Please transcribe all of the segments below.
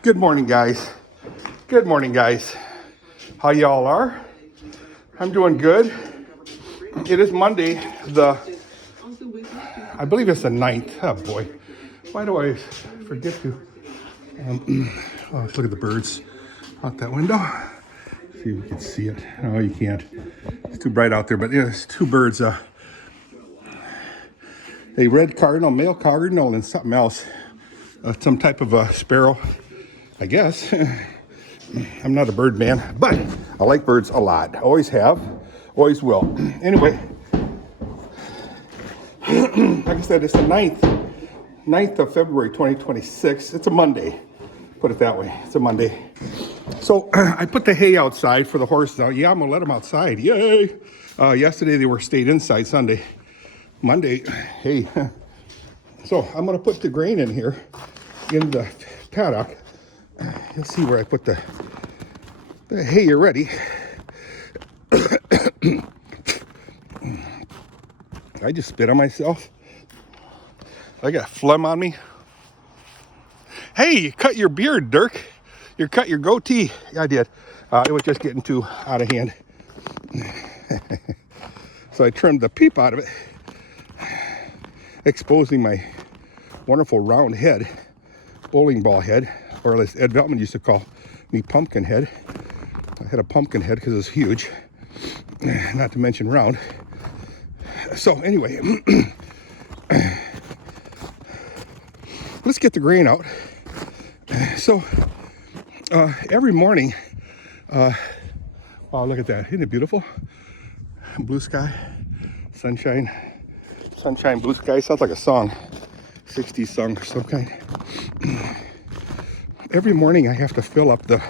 Good morning, guys. Good morning, guys. How y'all are? I'm doing good. It is Monday, I believe it's the 9th. Oh boy, why do I forget to? Oh, let's look at the birds out that window. See if you can see it. Oh, you can't. It's too bright out there, but yeah, there's two birds. A red cardinal, male cardinal, and something else. Some type of a sparrow, I guess. I'm not a bird man, but I like birds a lot. Always have, always will. Anyway, like I said, it's the 9th of February, 2026. It's a Monday. Put it that way. It's a Monday. So I put the hay outside for the horses out. Yeah, I'm gonna let them outside. Yay! Yesterday they were stayed inside. Sunday, Monday, hay. So I'm gonna put the grain in here in the paddock. You'll see where I put the hay already. I just spit on myself. I got phlegm on me. Hey, you cut your beard, Dirk. You cut your goatee. Yeah, I did. It was just getting too out of hand. So I trimmed the peep out of it, exposing my wonderful round head, bowling ball head, or as Ed Veltman used to call me, pumpkin head. I had a pumpkin head because it was huge, not to mention round. So anyway, let's get the grain out. So every morning, wow, look at that. Isn't it beautiful? Blue sky, sunshine, blue sky. Sounds like a song, 60s song of some kind. Every morning I have to fill up the,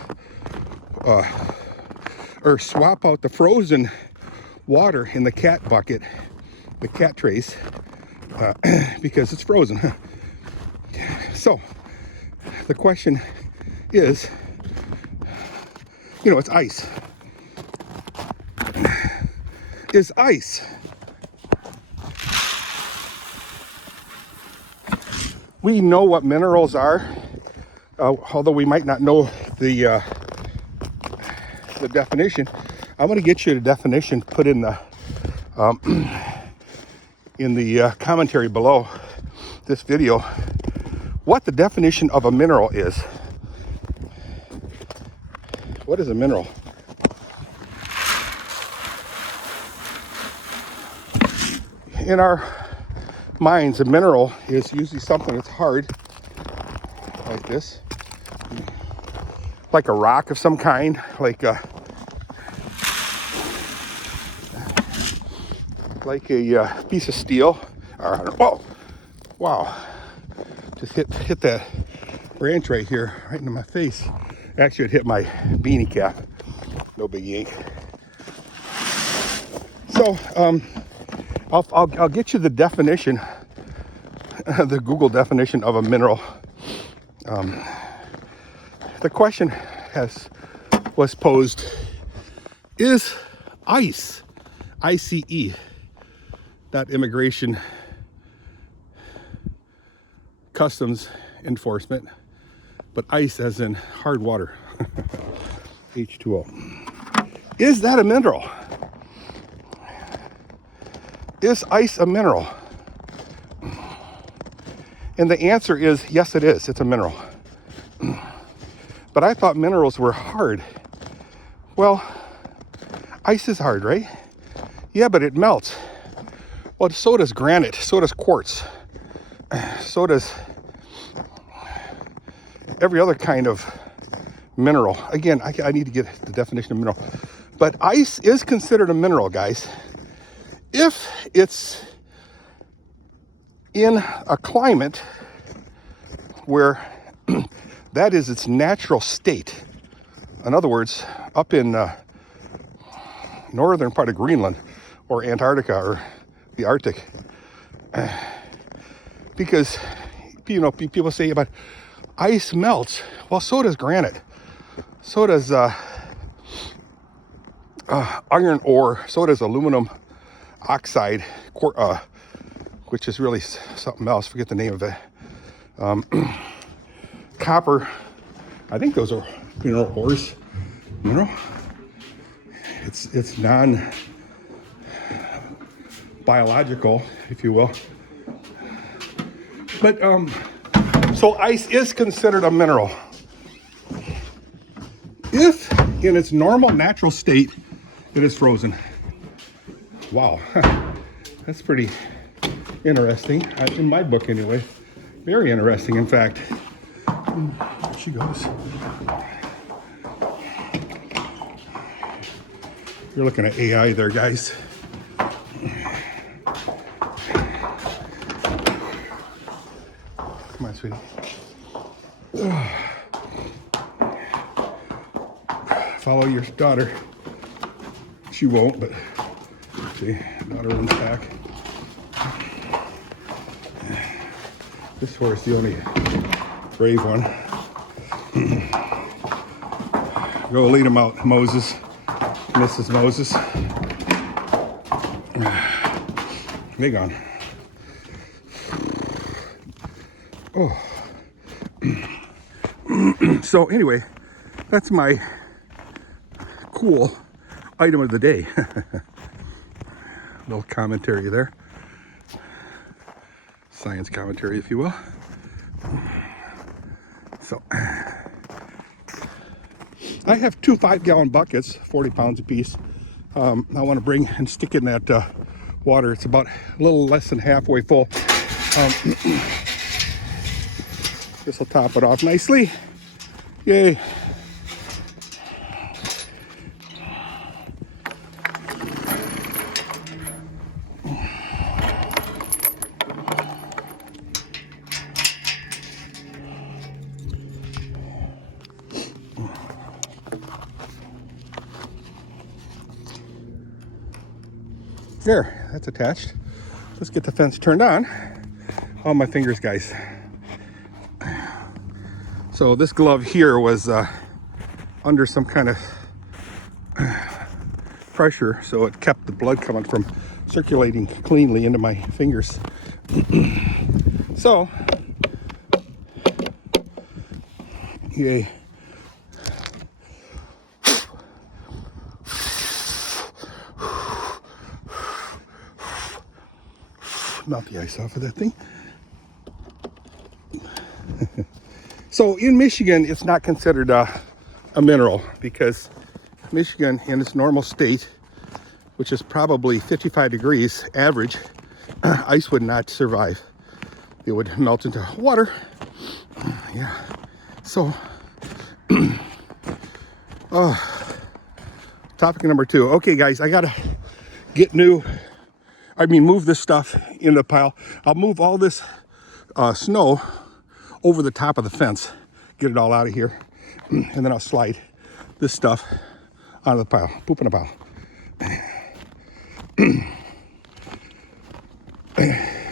or swap out the frozen water in the cat bucket, the cat trays, because it's frozen. So the question is, it's ice. Is ice we know what minerals are, although we might not know the definition. I'm going to get you the definition put in the commentary below this video, what the definition of a mineral is. What is a mineral? In our minds, a mineral is usually something that's hard, like this, like a rock of some kind, like a piece of steel. Whoa! Wow! Just hit that branch right here, right into my face. Actually, it hit my beanie cap. No big yank. So, I'll get you the definition, the Google definition of a mineral. The question was posed: is ice, ICE, not immigration customs enforcement, but ice as in hard water, H2O. Is that a mineral? Is ice a mineral? And the answer is yes, it is. It's a mineral. But I thought minerals were hard. Well, ice is hard, right? Yeah, but it melts. Well, so does granite, so does quartz, so does every other kind of mineral. Again, I need to get the definition of mineral. But ice is considered a mineral, guys, if it's in a climate where that is its natural state. In other words, up in northern part of Greenland or Antarctica or the Arctic. Because, people say about ice melts. Well, so does granite. So does iron ore. So does aluminum oxide, which is really something else. Forget the name of it. Copper, I think those are mineral ores. Mineral. It's non-biological, if you will. But so ice is considered a mineral if, in its normal, natural state, it is frozen. Wow, that's pretty interesting, in my book anyway. Very interesting, in fact. There she goes. You're looking at AI there, guys. Come on, sweetie. Follow your daughter. She won't, but see, daughter runs back. This horse is the only brave one. Go lead him out, Moses. Mrs. Moses. They gone. Oh. So anyway, that's my cool item of the day. Little commentary there. Science commentary, if you will. So I have 2 5-gallon buckets, 40 pounds apiece. I want to bring and stick in that water. It's about a little less than halfway full. This will top it off nicely. Yay. There, that's attached. Let's get the fence turned on. Oh, my fingers, guys. So this glove here was under some kind of pressure, so it kept the blood coming from circulating cleanly into my fingers. So, yay. Melt the ice off of that thing. So in Michigan, it's not considered a mineral because Michigan, in its normal state, which is probably 55 degrees average, ice would not survive. It would melt into water. Yeah. So, topic number 2. Okay, guys, I gotta move this stuff in the pile. I'll move all this snow over the top of the fence, get it all out of here, and then I'll slide this stuff onto the pile, poop in a pile.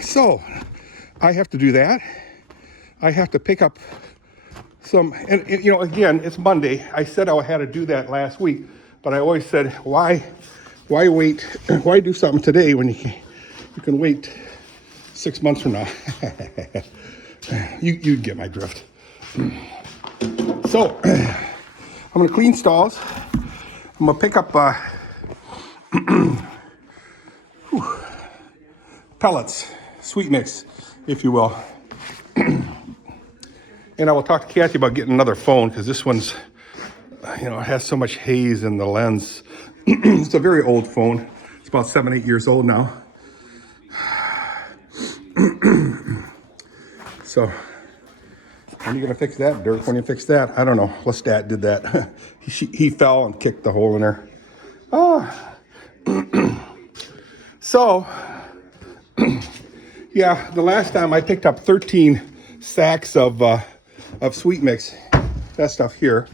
So I have to do that. I have to pick up some, and you know, again, it's Monday. I said I had to do that last week, but I always said, why wait? Why do something today when you can wait 6 months from now? You get my drift. So I'm gonna clean stalls. I'm gonna pick up pellets, sweet mix, if you will. And I will talk to Kathy about getting another phone because this one's, you know, it has so much haze in the lens. It's a very old phone. It's about 7-8 years old now. So, when are you gonna fix that, Dirk? When you fix that? I don't know. Lestat did that. he fell and kicked the hole in there. So, yeah, the last time I picked up 13 sacks of sweet mix. That stuff here.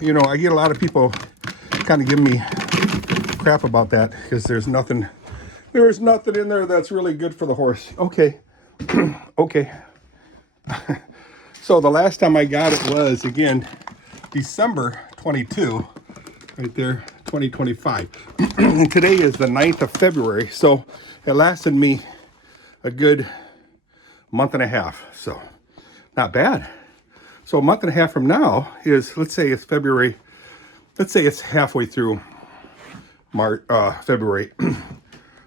You know, I get a lot of people kind of giving me crap about that because there's nothing in there that's really good for the horse. Okay. Okay. So the last time I got it was, again, December 22, right there, 2025. And today is the 9th of February, so it lasted me a good month and a half. So not bad. So a month and a half from now is, let's say it's February. Let's say it's halfway through March, February.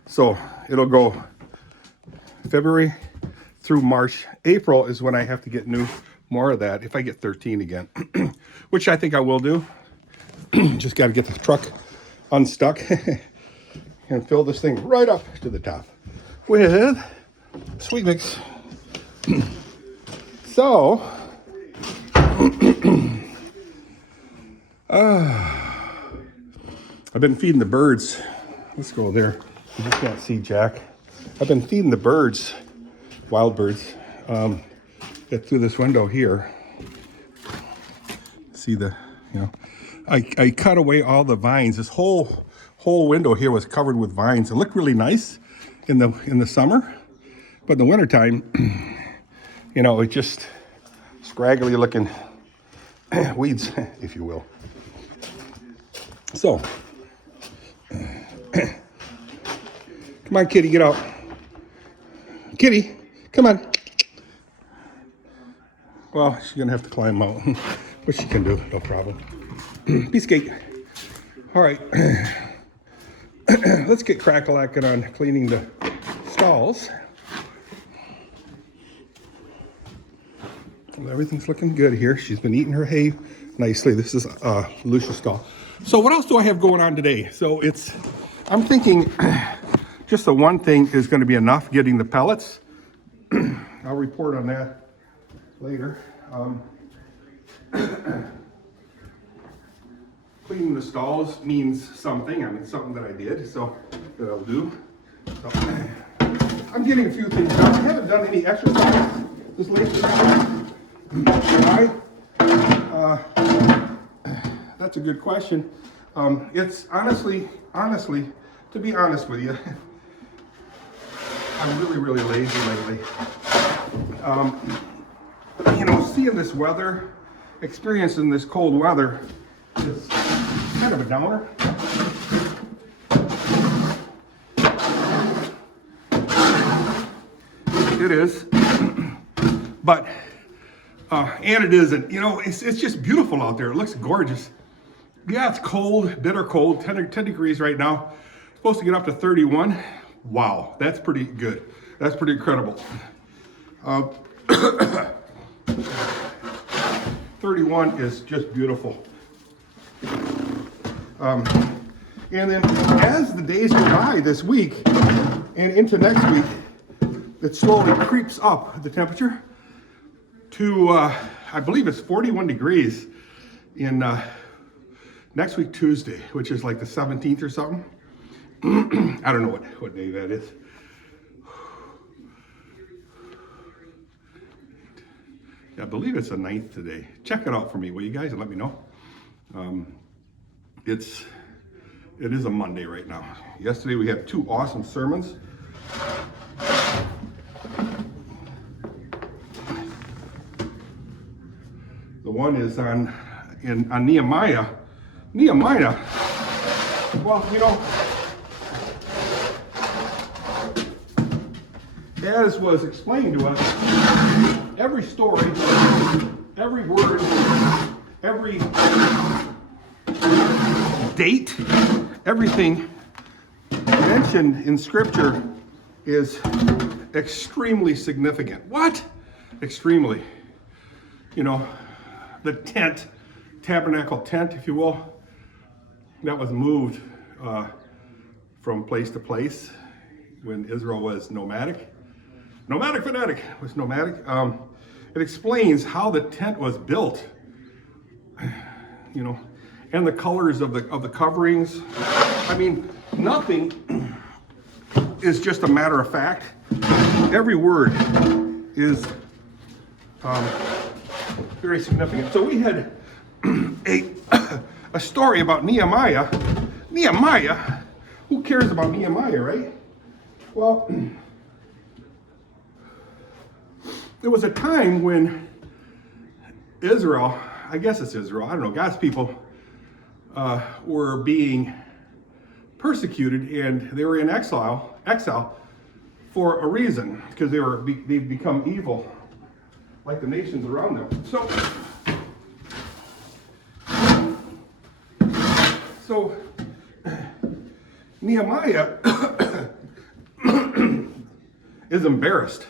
So it'll go February through March. April is when I have to get more of that if I get 13 again, which I think I will do. Just got to get the truck unstuck and fill this thing right up to the top with sweet mix. So, I've been feeding the birds. Let's go there. You just can't see Jack. I've been feeding the birds, wild birds, get through this window here. See the, I cut away all the vines. This whole window here was covered with vines. It looked really nice in the summer, but in the wintertime, it just scraggly looking weeds, if you will. So, come on, kitty, get out. Kitty, come on. Well, she's gonna have to climb out, but she can do, no problem. Piece of cake. All right, let's get crack-a-lacking on cleaning the stalls. Well, everything's looking good here. She's been eating her hay nicely. This is Lucia's stall. So what else do I have going on today? So I'm thinking just the one thing is going to be enough, getting the pellets. I'll report on that later. Cleaning the stalls means something. I mean, something that I did, so that I'll do. So, I'm getting a few things done. I haven't done any exercise this lately. Why? That's a good question. It's honestly, to be honest with you, I'm really lazy lately. Seeing this weather, experiencing this cold weather is kind of a downer. It is, but and it isn't. It's just beautiful out there. It looks gorgeous. Yeah, it's cold, bitter cold, 10 degrees right now. Supposed to get up to 31. Wow, that's pretty good. That's pretty incredible. 31 is just beautiful. And then as the days go by this week and into next week, it slowly creeps up the temperature to, I believe it's 41 degrees in next week, Tuesday, which is like the 17th or something. I don't know what day that is. I believe it's the 9th today. Check it out for me, will you guys, and let me know. It is a Monday right now. Yesterday we had 2 awesome sermons. The one is on Nehemiah. Nehemiah, well, as was explained to us, every story, every word, every date, everything mentioned in Scripture is extremely significant. What? Extremely. The tabernacle tent, if you will, that was moved from place to place when Israel was nomadic. Nomadic fanatic was nomadic. It explains how the tent was built, and the colors of the coverings. I mean, nothing is just a matter of fact. Every word is very significant. So we had a story about Nehemiah. Nehemiah, who cares about Nehemiah, right? Well, there was a time when Israel, I guess it's Israel, I don't know, God's people were being persecuted, and they were in exile for a reason, because they've become evil, like the nations around them. So Nehemiah is embarrassed.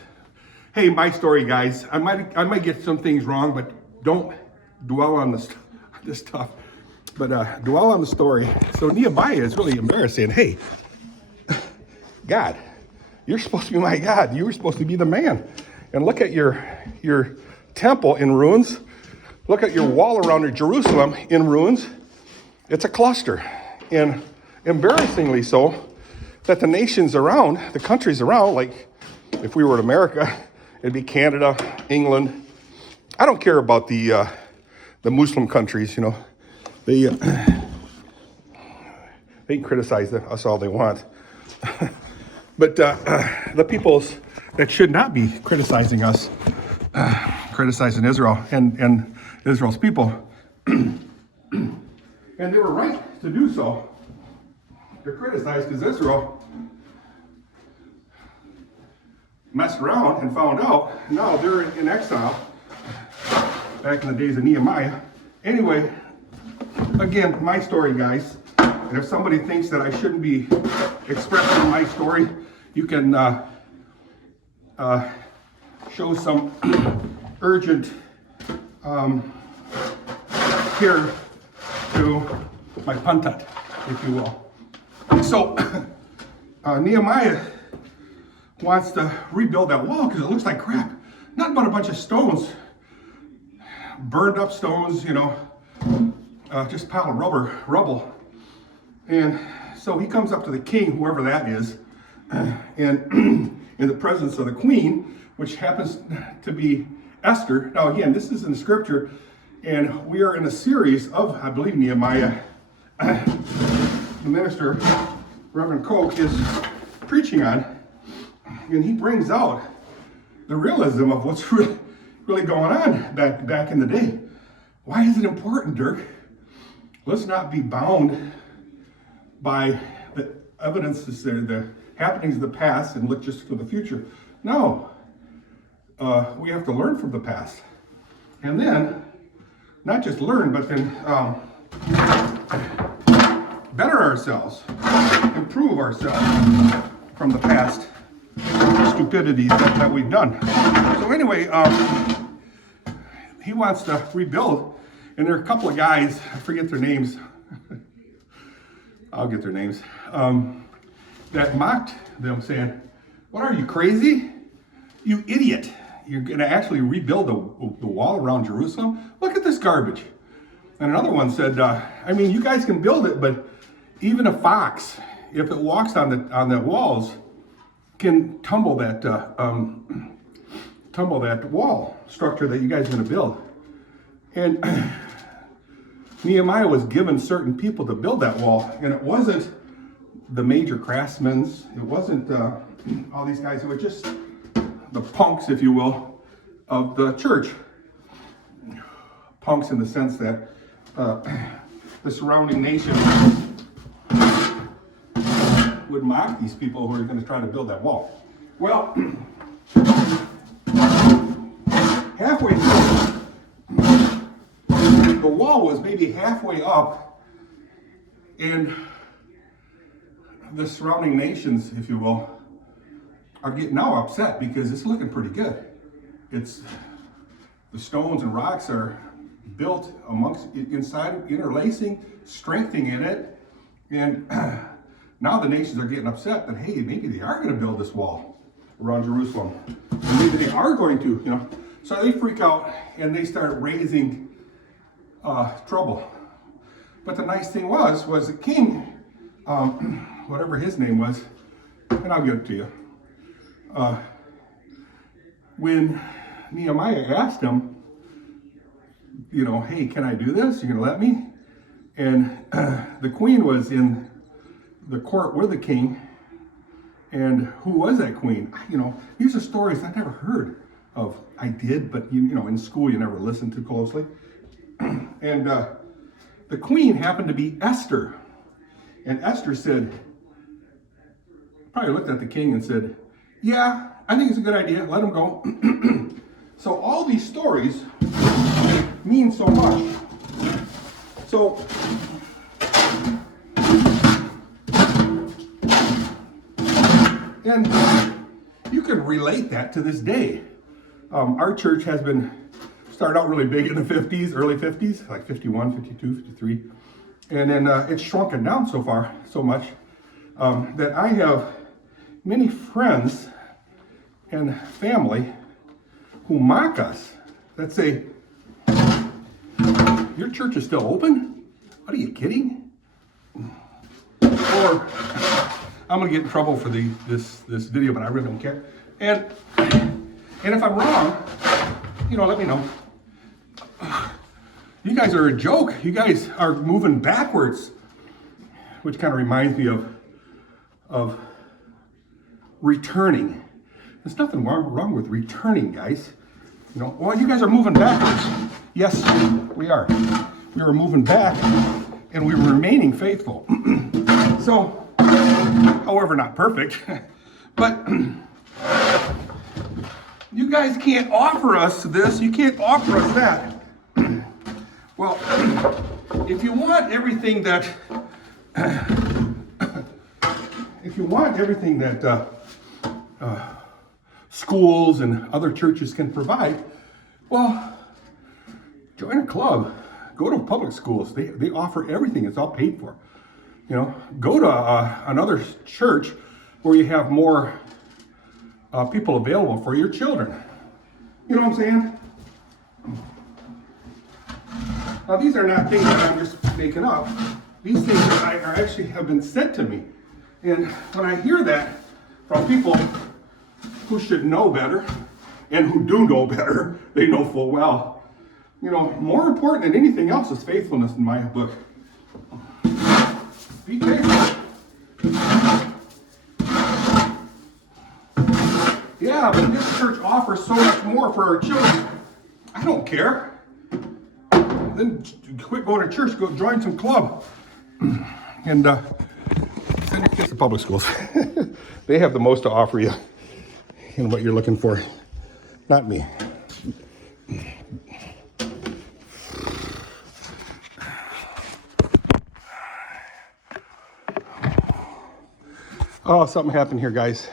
Hey, my story, guys. I might get some things wrong, but don't dwell on this stuff. But dwell on the story. So Nehemiah is really embarrassed, saying, "Hey, God, you're supposed to be my God. You were supposed to be the man. And look at your temple in ruins. Look at your wall around Jerusalem in ruins. It's a cluster, and embarrassingly so, that the nations around, the countries around, like if we were in America, it'd be Canada, England. I don't care about the Muslim countries, you know. They can criticize us all they want. But the peoples that should not be criticizing us, criticizing Israel and Israel's people, and they were right to do so. They're criticized because Israel messed around and found out. Now they're in exile back in the days of Nehemiah. Anyway, again, my story, guys. And if somebody thinks that I shouldn't be expressing my story, you can show some urgent care to my puntat, if you will. So Nehemiah wants to rebuild that wall because it looks like crap. Nothing but a bunch of stones, burned up stones, you know, just a pile of rubble. And so he comes up to the king, whoever that is, and in the presence of the queen, which happens to be Esther. Now again, this is in scripture, and we are in a series of, I believe, Nehemiah. The minister, Reverend Koch, is preaching on, and he brings out the realism of what's really going on back in the day. Why is it important, Dirk? Let's not be bound by the evidences, the happenings of the past, and look just for the future. No, we have to learn from the past, and then not just learn, but then better ourselves, improve ourselves from the past stupidities that we've done. So anyway, he wants to rebuild, and there are a couple of guys, I forget their names, I'll get their names, that mocked them, saying, "What are you, crazy? You idiot. You're going to actually rebuild the wall around Jerusalem? Look at this garbage." And another one said, I mean, you guys can build it, but even a fox, if it walks on the walls, can tumble that wall structure that you guys are going to build. And Nehemiah was given certain people to build that wall, and it wasn't the major craftsmen. It wasn't all these guys. It was just the punks, if you will, of the church. Punks in the sense that the surrounding nation would mock these people who are going to try to build that wall. Well, halfway through, the wall was maybe halfway up, and the surrounding nations, if you will, are getting now upset because it's looking pretty good. It's the stones and rocks are built inside, interlacing, strengthening in it, and now the nations are getting upset that, hey, maybe they are going to build this wall around Jerusalem, and maybe they are going to, you know. So they freak out and they start raising trouble. But the nice thing was the king, whatever his name was, and I'll give it to you. When Nehemiah asked him, you know, hey, can I do this? You're gonna let me? And the queen was in the court with the king. And who was that queen? You know, these are stories I never heard of. I did, but you know, in school you never listened too closely. And the queen happened to be Esther. And Esther said, probably looked at the king and said, yeah, I think it's a good idea. Let him go. So all these stories mean so much. So and you can relate that to this day. Our church has been started out really big in the 50s, early 50s, like 51, 52, 53. And then it's shrunken down so much that I have many friends and family who mock us, that say, your church is still open? What, are you kidding? Or, I'm gonna get in trouble for this video, but I really don't care. And if I'm wrong, let me know. You guys are a joke. You guys are moving backwards, which kind of reminds me of returning. There's nothing wrong with returning, guys. Well, you guys are moving backwards. Yes, we are. We are moving back, and we were remaining faithful. So, however, not perfect, but you guys can't offer us this. You can't offer us that. Well, if you want everything that, schools and other churches can provide, well, join a club. Go to public schools. They offer everything. It's all paid for. Go to another church where you have more people available for your children. You know what I'm saying? Now, these are not things that I'm just making up. These things are actually have been said to me. And when I hear that from people who should know better and who do know better, they know full well. More important than anything else is faithfulness in my book. Be faithful. Yeah, but this church offers so much more for our children. I don't care. Then quit going to church, go join some club. And send your kids to public schools. They have the most to offer you and what you're looking for. Not me. Oh, something happened here, guys.